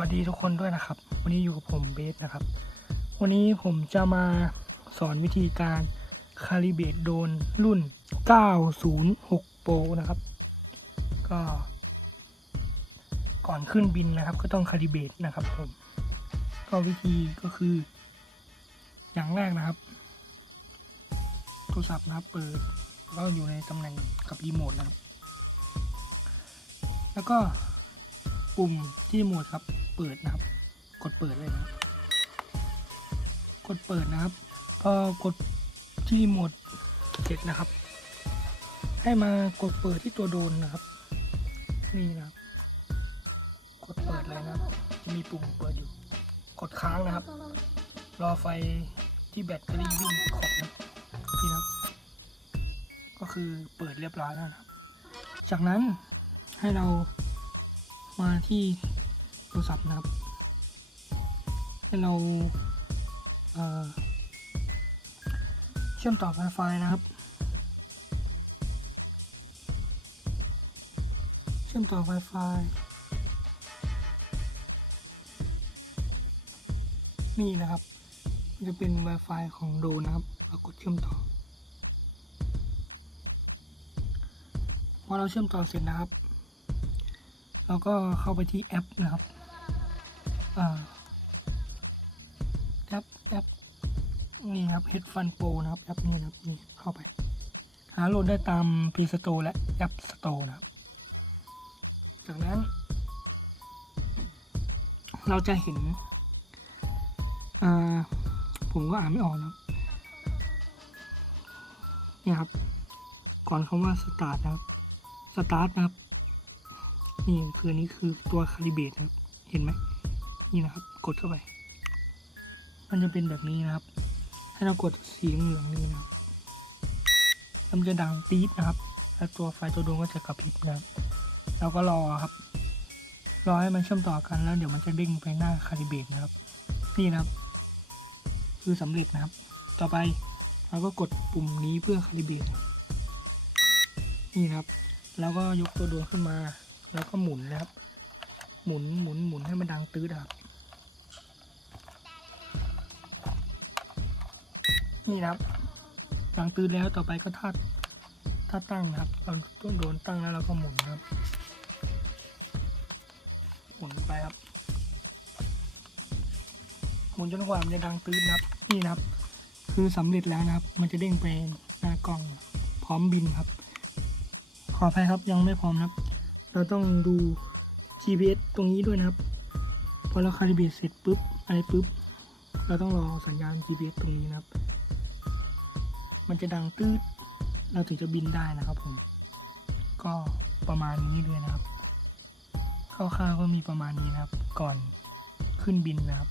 วัสดีทุกคนด้วยนะครับ วันนี้อยู่กับผมเบสนะครับ วันนี้ผมจะมาสอนวิธีการคาลิเบตโดนรุ่น 906 Pro นะครับ ก็ก่อนขึ้นบินนะครับ ก็ต้องคาลิเบตนะครับผม ก็วิธีก็คือ อย่างแรกนะครับ โทรศัพท์นะครับเปิดแล้วก็อยู่ในตำแหน่งกับรีโมทนะครับ แล้วก็ปุ่มที่รีโมทครับ เปิดนะครับ กดเปิดเลยนะกดเปิดนะครับ พอกดที่รีโมทเสร็จนะครับ ให้มากดเปิดที่ตัวโดรนนะครับ นี่นะครับ กดเปิดเลยนะครับ จะมีปุ่มเปิดอยู่ กดค้างนะครับ รอไฟที่แบตเตอรี่วิ่งขอบนะนี่นะครับ ก็คือเปิดเรียบร้อยแล้วนะครับ จากนั้นให้เรามาที่ รศัพท์นะครับ ให้เราเเชื่อมต่อ Wi-Fi นะครับ เชื่อมต่อ Wi-Fi นี่นะครับ จะเป็น Wi-Fi ของโดนะครับเรากดเชื่อมต่อพอเราเชื่อมต่อเสร็จนะครับ เราก็เข้าไปที่แอปนะครับ แอปแอปนี่ครับ h e a d f u n Pro นะครับแอปนี้นะครับนี่เข้าไป หาโหลดได้ตาม Play Store และ App Store นะครับ จากนั้น เราจะเห็น ผมก็อ่านไม่ออกนะเนี่ยครับ ก่อนคำว่า Start นะครับ Start นะครับ นี่คือนนี้คือตัวคาลิเบตนะครับ เห็นไหม นี่นะครับ กดเข้าไป มันจะเป็นแบบนี้นะครับ ให้เรากดสีเหลืองนี่นะครับมันจะดังตี๊ดนะครับ แล้วตัวไฟตัวดวงก็จะกระพริบนะครับเราก็รอครับ รอให้มันเชื่อมต่อกันแล้วเดี๋ยวมันจะเด้งไปหน้าคาลิเบตนะครับ นี่นะครับ คือสำเร็จนะครับ ต่อไปเราก็กดปุ่มนี้เพื่อคาลิเบตนี่นะครับ แล้วก็ยกตัวดวงขึ้นมา แล้วก็หมุนนะครับ หมุนหมุนหมุนให้มันดังตื้อนะครับ นี่นะครับดังตื้อแล้วต่อไปก็ท่าท่าตั้งนะครับเราต้องโดนตั้งแล้วเราก็หมุนนะครับ หมุนไปครับ หมุนจนกว่ามันจะดังตื้นครับ นี่นะครับ คือสำเร็จแล้วนะครับ มันจะเด้งไปหน้ากล้องพร้อมบินครับ ขออภัยครับยังไม่พร้อมครับ เราต้องดู GPS ตรงนี้ด้วยนะครับพอเราคาลิเบรตเสร็จปุ๊บอะไรปุ๊บเราต้องรอสัญญาณ GPS ตรงนี้นะครับ มันจะดังตืดเราถึงจะบินได้นะครับผม ก็ประมาณนี้เลยนะครับคร่าวๆก็มีประมาณนี้นะครับ ก่อนขึ้นบินนะครับ